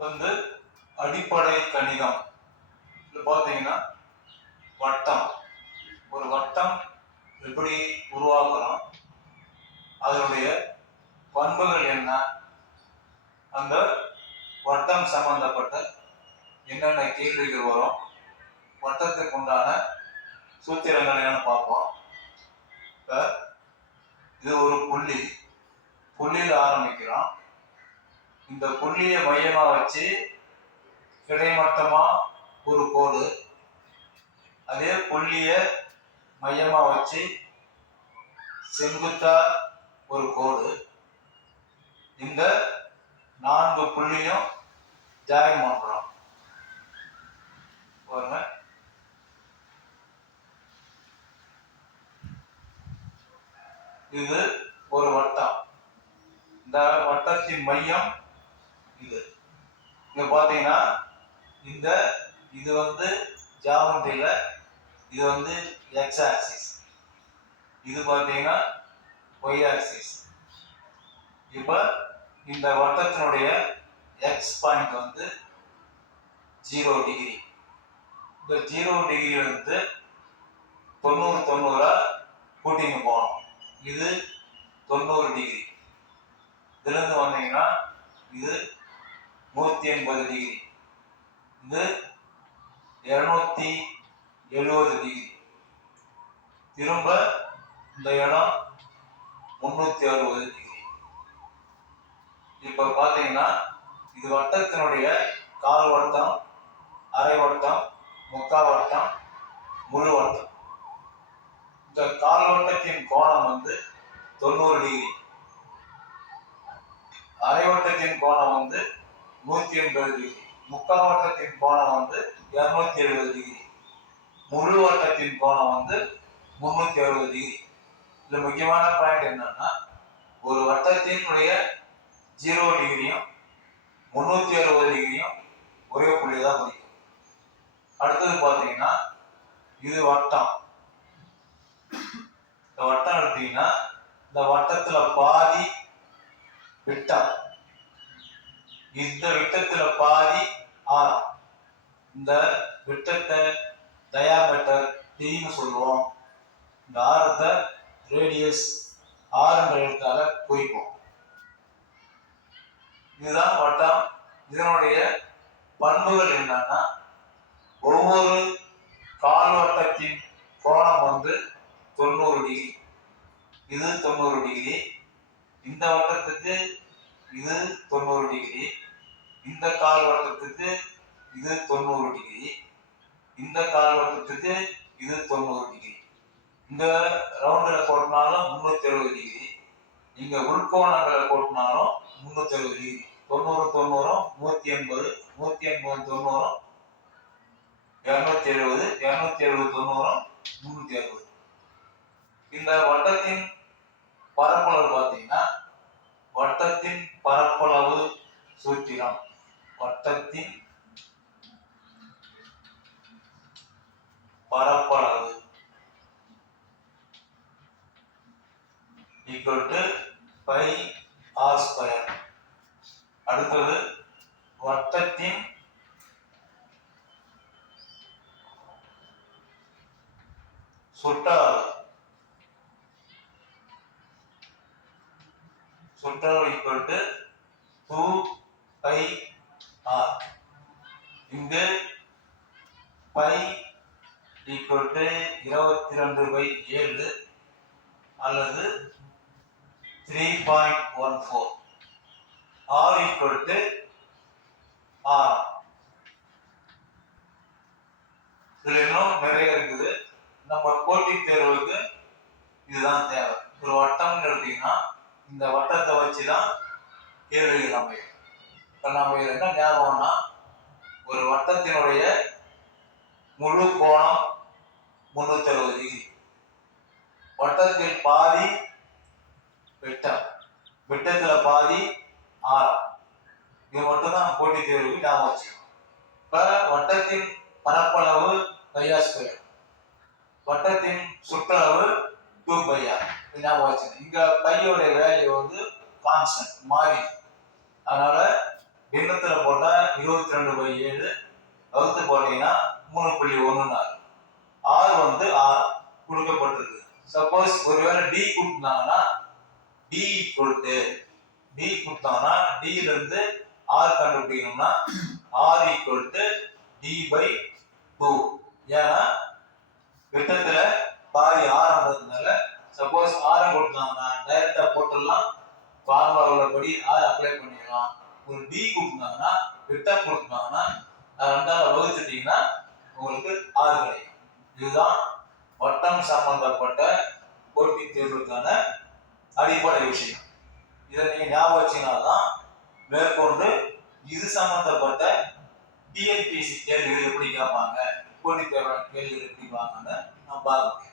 வந்து அடிப்படை கணிதம். இது பார்த்தீங்கன்னா வட்டம், ஒரு வட்டம் எப்படி உருவாக்குறோம், அதனுடைய பண்புகள் என்ன, அந்த வட்டம் சம்பந்தப்பட்ட என்னென்ன கேள்விகள் வரும், வட்டத்துக்கு உண்டான சூத்திரங்கள் என்னன்னு பார்ப்போம். இது ஒரு புள்ளியில் ஆரம்பிக்கிறோம். இந்த புள்ளியை மையமா வச்சு கிடைமட்டமா ஒரு கோடு, அதே புள்ளிய மையமா வச்சு செங்குத்தா ஒரு கோடு, இந்த 4 புள்ளியும் ஜாயின் பண்றோம். பாருங்க, இது ஒரு வட்டம். இந்த வட்டத்தின் மையம் இது. இங்க பாத்தீங்கன்னா இது வந்து ஜியோமெட்ரியில இது வந்து எக்ஸ் ஆக்சிஸ், இது பாத்தீங்கன்னா ஒய் ஆக்சிஸ். இப்ப இந்த வட்டத்தினுடைய எக்ஸ் பாயிண்ட் வந்து 0 டிகிரி. இந்த 0 டிகிரி வந்து 90 கூட்டிங்க போகணும். இது 90 டிகிரி. இதுல இருந்து வந்தீங்கன்னா இது 180 டிகிரி, இது 270 டிகிரி. திரும்ப இந்த இடம் 360 டிகிரி. இப்ப பாத்தீங்கன்னா இது வட்டத்தினுடைய கால் வட்டம், அரை வட்டம், முக்கால் வட்டம், முழு வட்டம். இந்த கால் வட்டத்தின் கோணம் வந்து 90 டிகிரி, அரை வட்டத்தின் கோணம் வந்து 180 டிகிரி, முக்கால் வட்டத்தின் கோணம் வந்து 270 டிகிரி, முழு வட்டத்தின் கோணம் வந்து 360 டிகிரி. இதுல முக்கியமான பாயிண்ட் என்னன்னா, ஒரு வட்டத்தினுடைய 0 டிகிரியும் 360 டிகிரியும் ஒரே புள்ளி தான் குறிக்கும். அடுத்தது பாத்தீங்கன்னா இது வட்டம். இந்த வட்டம் எடுத்தீங்கன்னா இந்த வட்டத்துல பாதி விட்டம், இந்த விட்டத்துல பாதி ஆரம். இந்த விட்டத்தை டயாமீட்டர் டின்னு சொல்லுவோம். இந்த ஆரத்தை ரேடியஸ் ஆர் என்ற எழுத்தால குறிப்போம். இதுதான் வட்டம். இதனுடைய பண்புகள் என்னன்னா, ஒவ்வொரு கால் வட்டத்தின் கோணம் வந்து 90 டிகிரி. இது 90 டிகிரி. இந்த வட்டத்துக்கு இது 90 டிகிரி. இந்த கால் வட்டத்துக்கு இது 90 டிகிரி. இந்த கால் வட்டத்துக்கு இது 90 டிகிரி. இந்த ரவுண்டுல போட்டினாலும் 360 டிகிரி. நீங்க உள்கோணங்களை போட்டினாலும் 360 டிகிரி. 90 90 180, 180 90, 270, 270 90, 360. இந்த வட்டத்தின் பரப்பளவு பார்த்தீங்கன்னா, வட்டத்தின் பரப்பளவு சூத்திரம், வட்டத்தின் பரப்பளவு equal to pi r square. அடுத்தது வட்டத்தின் சுற்றளவு ஈக்குவல் டு 2 பை ஆர். இங்கு பை ஈக்குவல் டு 22/7 அல்லது 3.14. R equal to r. இதுல இன்னும் நிறைய இருக்குது. நம்ம போட்டித் தேர்வுக்கு இதுதான் தேவை. ஒரு வட்டம் எடுத்தீங்கன்னா இந்த வட்டத்தை வச்சுதான் கேள்விகள் அமையும். இப்ப நம்ம என்ன ஞாபகம்னா, ஒரு வட்டத்தினுடைய முழு கோணம் 360 டிகிரி. வட்டத்தில் பாதி விட்டம், விட்டத்துல பாதி ஆரம். இது மட்டும்தான் போட்டித் தேர்வுக்கு ஞாபகம் வச்சுக்கணும். இப்ப வட்டத்தின் பரப்பளவு பையா ஸ்கொயர், வட்டத்தின் சுற்றளவு 2 பை ஆர். ஞாபகம் வச்சுக்கணும். இங்க பையோட வேல்யூ வந்து கான்ஸ்டன்ட், மாறி. அதனால பின்னத்துல போட்டா 22/7 வகுத்து போட்டீங்கன்னா 3.14. R வந்து R கொடுக்கப்பட்டிருக்கு. சப்போஸ் ஒருவேளை D கொடுத்தாங்கன்னா D கொடுத்தாங்கன்னா D ல இருந்து R கண்டுபிடிக்கணும்னா R D/2. ஏன்னா விட்டத்துல பாதி ஆரம்ன்றதுனால சப்போஸ் ஆரம் கொடுத்தாங்கன்னா டைரக்டா போட்டுடலாம், ஃபார்முலா படி ஆர் அப்ளை பண்ணிடலாம். ஒரு டி கொடுத்தாங்கன்னா விட்டம் கொடுத்தாங்கன்னா ரெண்டாவது வகுத்துட்டீங்கன்னா உங்களுக்கு ஆறு கிடைக்கும். இதுதான் வட்டம் சம்பந்தப்பட்ட போட்டித் தேர்வுக்கான அடிப்படை விஷயம். இதை நீங்க ஞாபகம் வச்சீங்கன்னாதான் மேற்கொண்டு இது சம்பந்தப்பட்ட டிஎன்பிஎஸ்சி கேள்விகள் எப்படி கேட்பாங்க, போட்டித் தேர்வு கேள்விகள் எப்படி கேட்பாங்கன்னு நான் பார்க்க முடியும்.